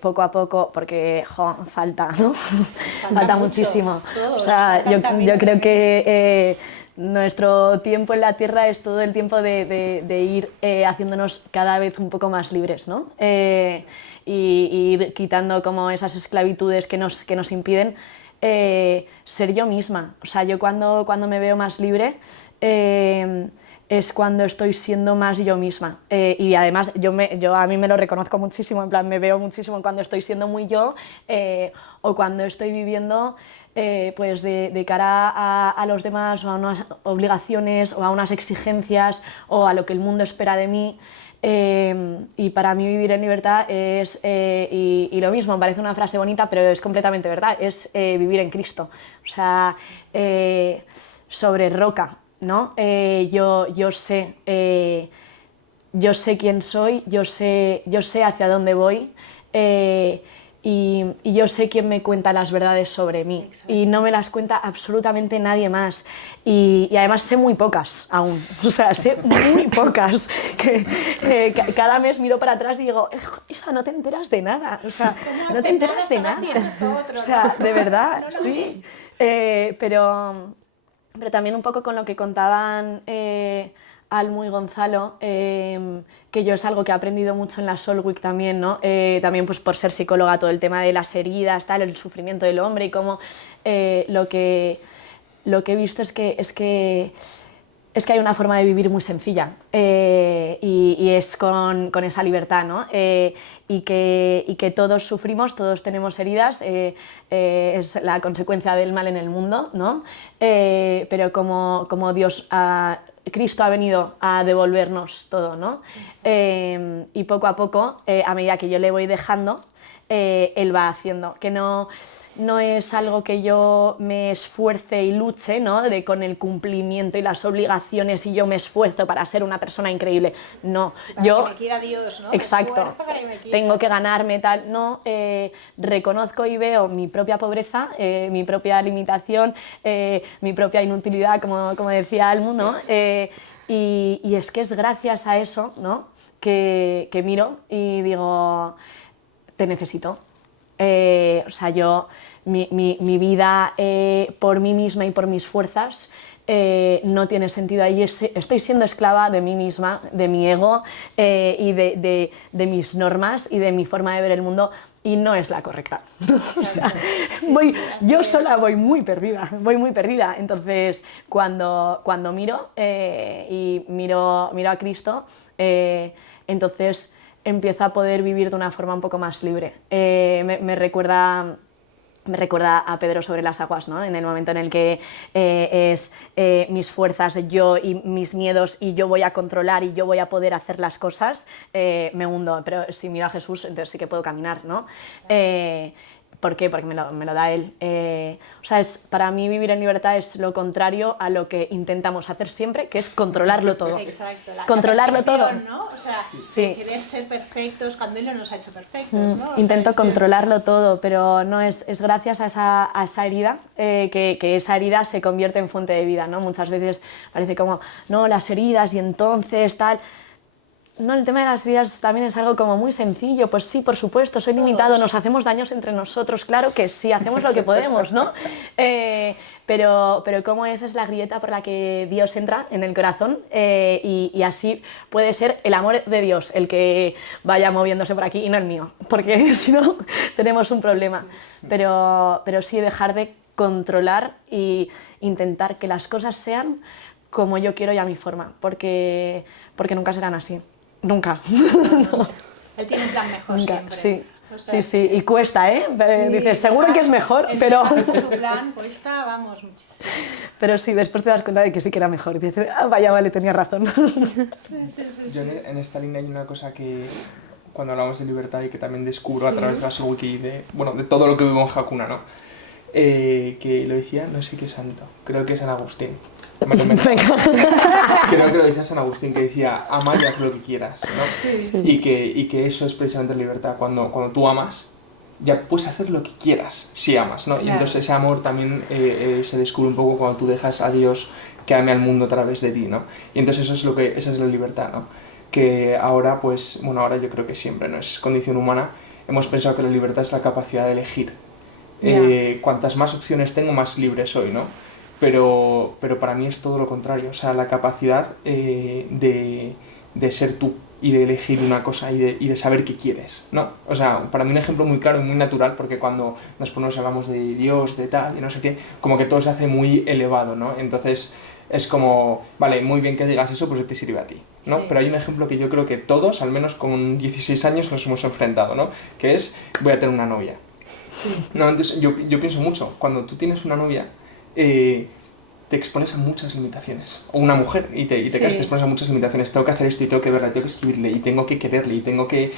poco a poco, porque falta, ¿no? Falta muchísimo. Todo, o sea, yo creo que nuestro tiempo en la Tierra es todo el tiempo de ir haciéndonos cada vez un poco más libres, ¿no? Y ir quitando como esas esclavitudes que nos impiden ser yo misma. O sea, yo cuando me veo más libre es cuando estoy siendo más yo misma. Y además yo a mí me lo reconozco muchísimo, en plan me veo muchísimo cuando estoy siendo muy yo o cuando estoy viviendo pues de cara a los demás o a unas obligaciones o a unas exigencias o a lo que el mundo espera de mí. Y para mí vivir en libertad es, y lo mismo, parece una frase bonita, pero es completamente verdad, es vivir en Cristo. O sea, sobre roca, ¿no? Yo sé quién soy, yo sé hacia dónde voy y yo sé quién me cuenta las verdades sobre mí. Exacto. Y no me las cuenta absolutamente nadie más. Y además sé muy pocas aún, o sea, sé muy pocas. Cada mes miro para atrás y digo, Isa, no te enteras de nada, o sea, no te enteras de nada. O sea, de verdad, sí. Pero también un poco con lo que contaban Almu y Gonzalo, que yo es algo que he aprendido mucho en la Soul Week también, ¿no? También pues por ser psicóloga, todo el tema de las heridas, tal, el sufrimiento del hombre y cómo lo que he visto es que hay una forma de vivir muy sencilla y es con esa libertad, ¿no? Y que todos sufrimos, todos tenemos heridas, es la consecuencia del mal en el mundo, ¿no? Pero como Dios, Cristo ha venido a devolvernos todo, ¿no? Y poco a poco, a medida que yo le voy dejando, Él va haciendo, que no es algo que yo me esfuerce y luche, ¿no? Con el cumplimiento y las obligaciones y yo me esfuerzo para ser una persona increíble. No, para que me quiera Dios, ¿no? Exacto. Tengo que ganarme tal. No, reconozco y veo mi propia pobreza, mi propia limitación, mi propia inutilidad, como decía Almu, ¿no? Y es que es gracias a eso, ¿no? que miro y digo, te necesito. O sea, mi vida por mí misma y por mis fuerzas no tiene sentido ahí. Estoy siendo esclava de mí misma, de mi ego y de mis normas y de mi forma de ver el mundo y no es la correcta. O sea, yo sola voy muy perdida. Entonces, cuando miro y miro a Cristo, entonces empiezo a poder vivir de una forma un poco más libre. Me recuerda a Pedro sobre las aguas, ¿no? En el momento en el que mis fuerzas, yo y mis miedos y yo voy a controlar y yo voy a poder hacer las cosas, me hundo. Pero si miro a Jesús, entonces sí que puedo caminar, ¿no? ¿Por qué? Porque me lo da Él. O sea, para mí vivir en libertad es lo contrario a lo que intentamos hacer siempre, que es controlarlo todo. Exacto. Controlarlo todo. ¿No? O sea, sí. Querer ser perfectos cuando Él no nos ha hecho perfectos, ¿no? Intento controlarlo todo, pero no es gracias a esa herida que esa herida se convierte en fuente de vida, ¿no? Muchas veces parece como, no, las heridas y entonces tal... no, el tema de las heridas también es algo como muy sencillo. Pues sí, por supuesto, soy limitado, nos hacemos daños entre nosotros, claro que sí, hacemos lo que podemos, ¿no? Pero como esa es la grieta por la que Dios entra en el corazón y así puede ser el amor de Dios el que vaya moviéndose por aquí y no el mío, porque si no tenemos un problema. Pero sí dejar de controlar e intentar que las cosas sean como yo quiero y a mi forma, porque nunca serán así. Nunca. No. Él tiene un plan mejor Nunca. siempre. Sí. O sea, Sí, y cuesta, ¿eh? Sí, Dices, seguro que es mejor, el pero... su plan cuesta, vamos, muchísimo. Pero sí, después te das cuenta de que sí que era mejor. Y dices, ah, vaya, vale, tenía razón. Yo en esta línea hay una cosa que cuando hablamos de libertad y que también descubro a través de la Soul Week y de todo lo que vivo en Hakuna, ¿no? Que lo decía, no sé qué santo, creo que es San Agustín. Creo que lo decía San Agustín, que decía, ama y haz lo que quieras, ¿no? Sí. Y que eso es precisamente libertad. Cuando tú amas, ya puedes hacer lo que quieras, si amas, ¿no? Y Claro. entonces ese amor también se descubre un poco cuando tú dejas a Dios que ame al mundo a través de ti, ¿no? Y entonces esa es la libertad, ¿no? Que ahora, pues, bueno, ahora yo creo que siempre, ¿no? Es condición humana. Hemos pensado que la libertad es la capacidad de elegir. Cuantas más opciones tengo, más libre soy, ¿no? Pero para mí es todo lo contrario, o sea, la capacidad de ser tú y de elegir una cosa y de saber qué quieres, ¿no? O sea, para mí un ejemplo muy claro y muy natural, porque cuando nos ponemos hablamos de Dios, de tal, y no sé qué, como que todo se hace muy elevado, ¿no? Entonces es como, vale, muy bien que digas eso, pues te sirve a ti, ¿no? Sí. Pero hay un ejemplo que yo creo que todos, al menos con 16 años, nos hemos enfrentado, ¿no? Que es, voy a tener una novia. No, entonces yo pienso mucho, cuando tú tienes una novia, te expones a muchas limitaciones. O una mujer, y te casas, te expones a muchas limitaciones. Tengo que hacer esto y tengo que verla, y tengo que escribirle, y tengo que quererle, y tengo que...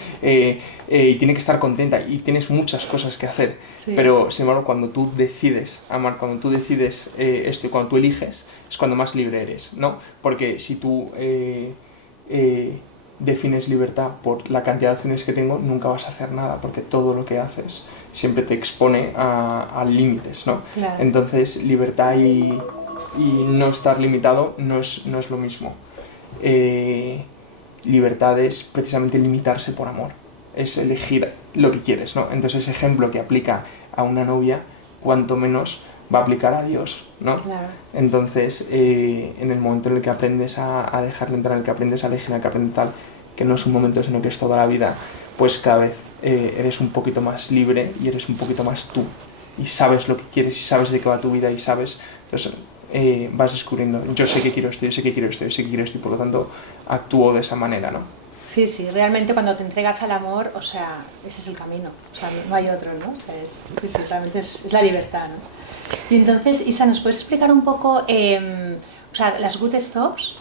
y tiene que estar contenta, y tienes muchas cosas que hacer. Sí. Pero, sin embargo, cuando tú decides amar, cuando tú decides esto y cuando tú eliges, es cuando más libre eres, ¿no? Porque si tú defines libertad por la cantidad de opciones que tengo, nunca vas a hacer nada, porque todo lo que haces siempre te expone a límites, ¿no? Claro. Entonces, libertad y no estar limitado no es lo mismo. Libertad es precisamente limitarse por amor, es elegir lo que quieres, ¿no? Entonces, ese ejemplo que aplica a una novia, cuanto menos va a aplicar a Dios, ¿no? Claro. Entonces, en el momento en el que aprendes a dejarle entrar, en el que aprendes a elegir, en el que aprendes tal, que no es un momento, sino que es toda la vida, pues cada vez eres un poquito más libre y eres un poquito más tú. Y sabes lo que quieres y sabes de qué va tu vida y sabes... Entonces, vas descubriendo, yo sé que quiero esto, yo sé que quiero esto, yo sé que quiero esto, y por lo tanto actúo de esa manera, ¿no? Sí, sí, realmente cuando te entregas al amor, o sea, ese es el camino, o sea, no hay otro, ¿no? O sea, sí, realmente es la libertad, ¿no? Y entonces, Isa, ¿nos puedes explicar un poco, o sea, las Good Stops,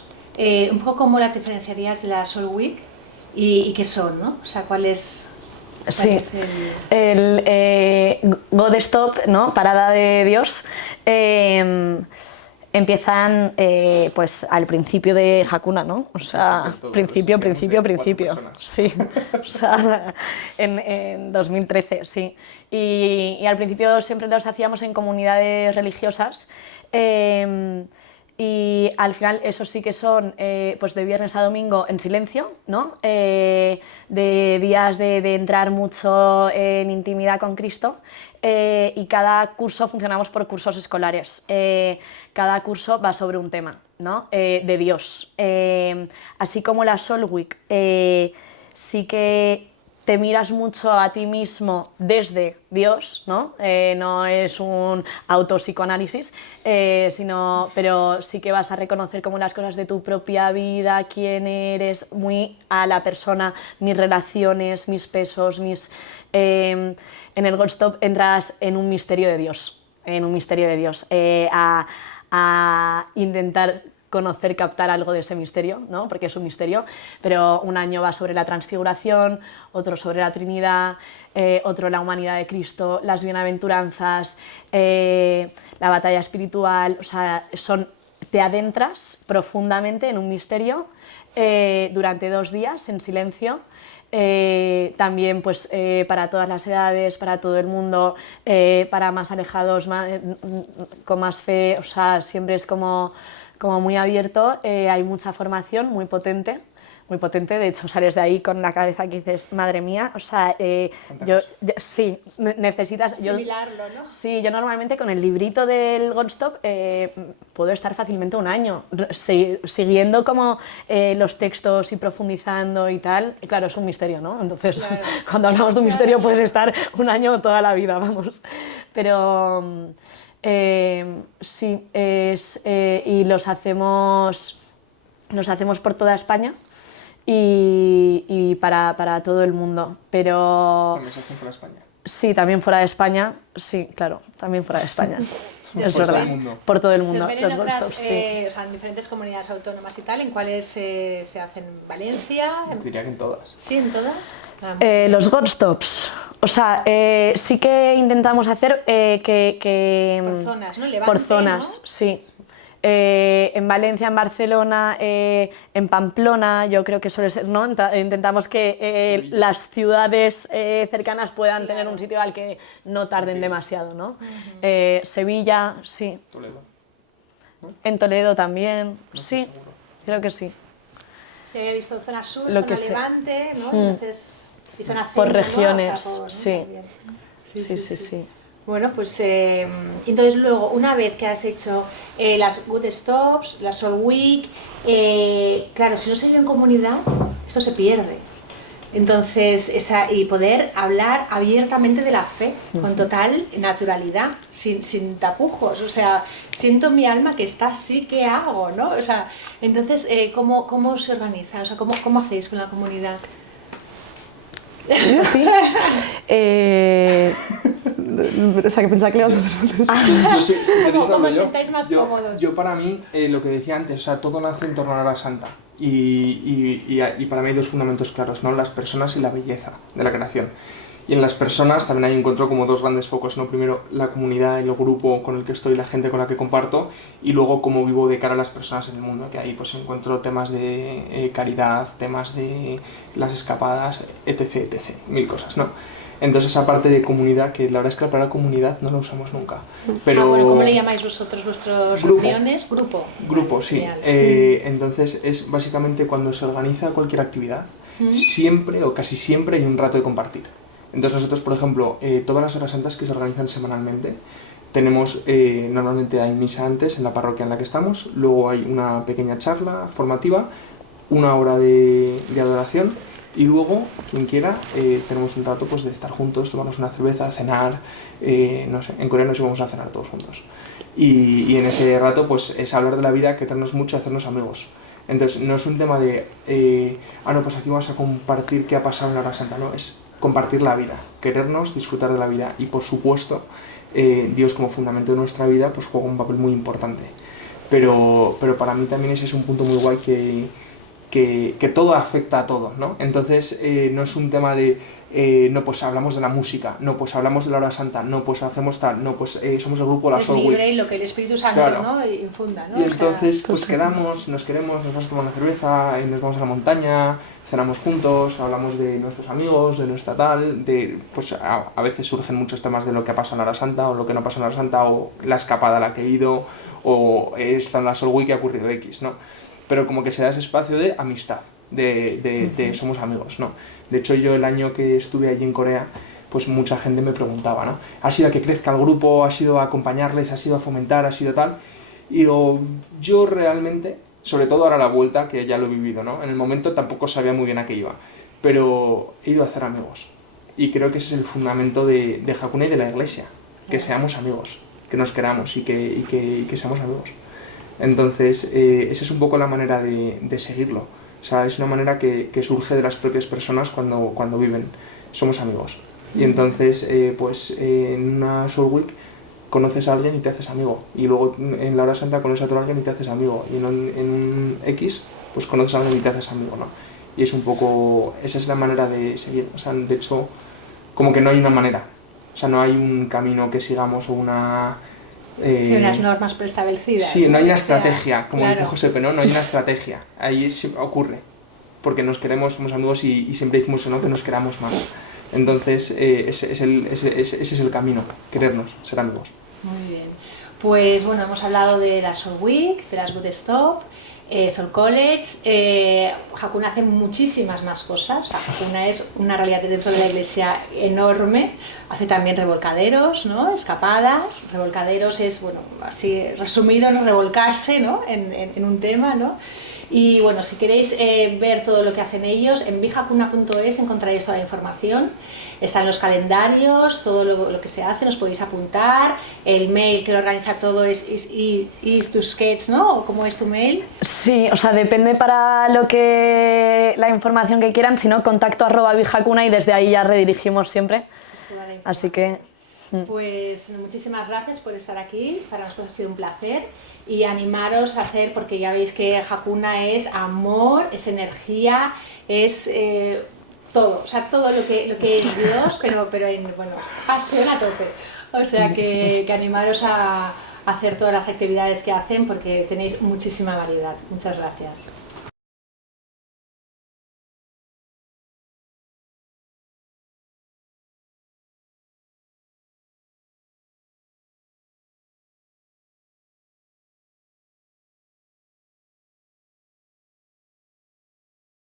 un poco cómo las diferenciarías de la Soul Week y qué son, ¿no? O sea, ¿cuál es Sí, el God Stop, ¿no? Parada de Dios, empiezan pues al principio de Hakuna, ¿no? O sea, principio. Sí, o sea, en 2013, sí. Y al principio siempre los hacíamos en comunidades religiosas. Y al final eso sí que son pues de viernes a domingo en silencio, ¿no? De días de entrar mucho en intimidad con Cristo, y cada curso funcionamos por cursos escolares. Cada curso va sobre un tema, ¿no? De Dios. Así como la Soul Week sí que te miras mucho a ti mismo desde Dios, ¿no? No es un autopsicoanálisis, pero sí que vas a reconocer como las cosas de tu propia vida, quién eres, muy a la persona, mis relaciones, mis pesos, en el God Stop entras en un misterio de Dios, a intentar conocer, captar algo de ese misterio, ¿no? Porque es un misterio, pero un año va sobre la transfiguración, otro sobre la Trinidad, otro la humanidad de Cristo, las bienaventuranzas, la batalla espiritual, o sea, te adentras profundamente en un misterio durante 2 días en silencio. También pues para todas las edades, para todo el mundo, para más alejados, con más fe, o sea, siempre es como muy abierto, hay mucha formación muy potente, muy potente. De hecho, sales de ahí con la cabeza que dices, madre mía, o sea, sí, necesitas... Asimilarlo, ¿no? Sí, yo normalmente con el librito del Gold Stop puedo estar fácilmente un año siguiendo como los textos y profundizando y tal. Y claro, es un misterio, ¿no? Entonces, Claro. cuando hablamos de un misterio puedes estar un año toda la vida, vamos. Pero sí, y los hacemos por toda España y para todo el mundo. Pero También se hacen fuera de España. sí, también fuera de España, sí, claro, también fuera de España. Es Por todo verdad, el mundo. por todo el Se mundo. os ven en Los Gold otras, Stops, sí. o sea, en diferentes comunidades autónomas y tal, ¿en cuáles se hacen? ¿Valencia? Diría que en todas. ¿Sí, en todas? Ah, Los Gold Stops, o sea, sí que intentamos hacer por zonas, ¿no? Levante, por zonas, ¿no? sí. En Valencia, en Barcelona, en Pamplona, yo creo que suele ser, ¿no? Intentamos que Sevilla. las ciudades cercanas puedan tener un sitio al que no tarden demasiado, ¿no? Sevilla, sí. Toledo. En Toledo también, No sí, estoy seguro. creo que sí. Se había visto zona sur, Lo zona que sé. levante, ¿no? Entonces, y zona Por centro, ¿no? regiones, O sea, ¿no? sí. Muy bien. Sí. Bueno, pues entonces luego, una vez que has hecho las Good Stops, la Soul Week, claro, si no se vive en comunidad, esto se pierde. Entonces, y poder hablar abiertamente de la fe, con total naturalidad, sin tapujos. O sea, siento en mi alma que está así, ¿qué hago? ¿No? O sea, entonces, ¿cómo se organiza? O sea, ¿cómo hacéis con la comunidad? Sí. O sea, que pensaba que le ibas a responder. Yo si queréis ¿Cómo hablo os yo. sentáis más cómodos? Yo para mí, lo que decía antes, o sea, todo nace en torno a la hora santa. Y para mí hay dos fundamentos claros, ¿no? Las personas y la belleza de la creación. Y en las personas también hay encuentro como dos grandes focos, ¿no? Primero la comunidad, el grupo con el que estoy, la gente con la que comparto, y luego cómo vivo de cara a las personas en el mundo, que ahí pues encuentro temas de caridad, temas de las escapadas, etc, mil cosas, ¿no? Entonces esa parte de comunidad, que la verdad es que la palabra comunidad no la usamos nunca. Pero Bueno, ¿cómo le llamáis vosotros vuestras Grupo. reuniones? Grupo, sí. Genial. Entonces es básicamente cuando se organiza cualquier actividad, siempre o casi siempre hay un rato de compartir. Entonces nosotros, por ejemplo, todas las horas santas que se organizan semanalmente, tenemos, normalmente hay misa antes en la parroquia en la que estamos, luego hay una pequeña charla formativa, una hora de adoración, y luego, quien quiera, tenemos un rato pues, de estar juntos, tomarnos una cerveza, cenar, no sé, en Corea nos íbamos a cenar todos juntos. Y en ese rato pues es hablar de la vida, querernos mucho, hacernos amigos. Entonces no es un tema de, no, pues aquí vamos a compartir qué ha pasado en la hora santa, no, es compartir la vida, querernos, disfrutar de la vida. Y por supuesto, Dios como fundamento de nuestra vida pues juega un papel muy importante. Pero para mí también ese es un punto muy guay que todo afecta a todo, ¿no? Entonces no es un tema de, no, pues hablamos de la música, no, pues hablamos de la hora santa, no, pues hacemos tal, no, pues somos el grupo de la Es Soul Week. libre y lo que el Espíritu Santo, Claro. ¿no? Infunda, ¿no? Y O sea, entonces pues quedamos, nos queremos, nos vamos a tomar una cerveza, y nos vamos a la montaña, cenamos juntos, hablamos de nuestros amigos, de nuestra tal, pues a veces surgen muchos temas de lo que ha pasado en la hora santa, o lo que no ha pasado en la hora santa, o la escapada a la que he ido, o esta en la Soul Week que ha ocurrido X, ¿no? Pero como que se da ese espacio de amistad, de somos amigos, ¿no? De hecho, yo el año que estuve allí en Corea, pues mucha gente me preguntaba, ¿no? ¿Ha sido a que crezca el grupo? ¿Ha sido a acompañarles? ¿Ha sido a fomentar? ¿Ha sido tal? Y digo, yo realmente, sobre todo ahora a la vuelta, que ya lo he vivido, ¿no? En el momento tampoco sabía muy bien a qué iba, pero he ido a hacer amigos. Y creo que ese es el fundamento de Hakuna y de la iglesia, que seamos amigos, que nos queramos y que seamos amigos. Entonces, esa es un poco la manera de seguirlo. O sea, es una manera que surge de las propias personas cuando viven. Somos amigos. Y entonces, pues en una Soul Week conoces a alguien y te haces amigo. Y luego en la hora santa conoces a otro alguien y te haces amigo. Y en un X, pues conoces a alguien y te haces amigo, ¿no? Y es un poco... Esa es la manera de seguir. O sea, de hecho, como que no hay una manera. O sea, no hay un camino que sigamos o una... sí, unas normas preestablecidas. Sí, no hay una O sea, estrategia, como claro. dice Josepe, ¿no? No hay una estrategia. Ahí ocurre. Porque nos queremos, somos amigos y siempre decimos eso, ¿no? Que nos queramos más. Entonces, ese es el camino, querernos, ser amigos. Muy bien. Pues bueno, hemos hablado de la Soul Week, de las Good Stop, Soul College. Hakuna hace muchísimas más cosas. O sea, Hakuna es una realidad dentro de la iglesia enorme. Hace también revolcaderos, ¿no? Escapadas. Revolcaderos es, bueno, así resumido, ¿no? Revolcarse, ¿no? en un tema, ¿no? Y bueno, si queréis ver todo lo que hacen ellos, en bihakuna.es encontraréis toda la información. Están los calendarios, todo lo que se hace, os podéis apuntar. El mail que lo organiza todo es is2skates, ¿no? ¿O cómo es tu mail? Sí, o sea, depende para la información que quieran, si no, contacto@bihakuna y desde ahí ya redirigimos siempre. Así que... Pues muchísimas gracias por estar aquí, para nosotros ha sido un placer y animaros a hacer, porque ya veis que Hakuna es amor, es energía, es todo, o sea, todo lo que es Dios, pero en, bueno, pasión a tope. O sea que animaros a hacer todas las actividades que hacen porque tenéis muchísima variedad. Muchas gracias.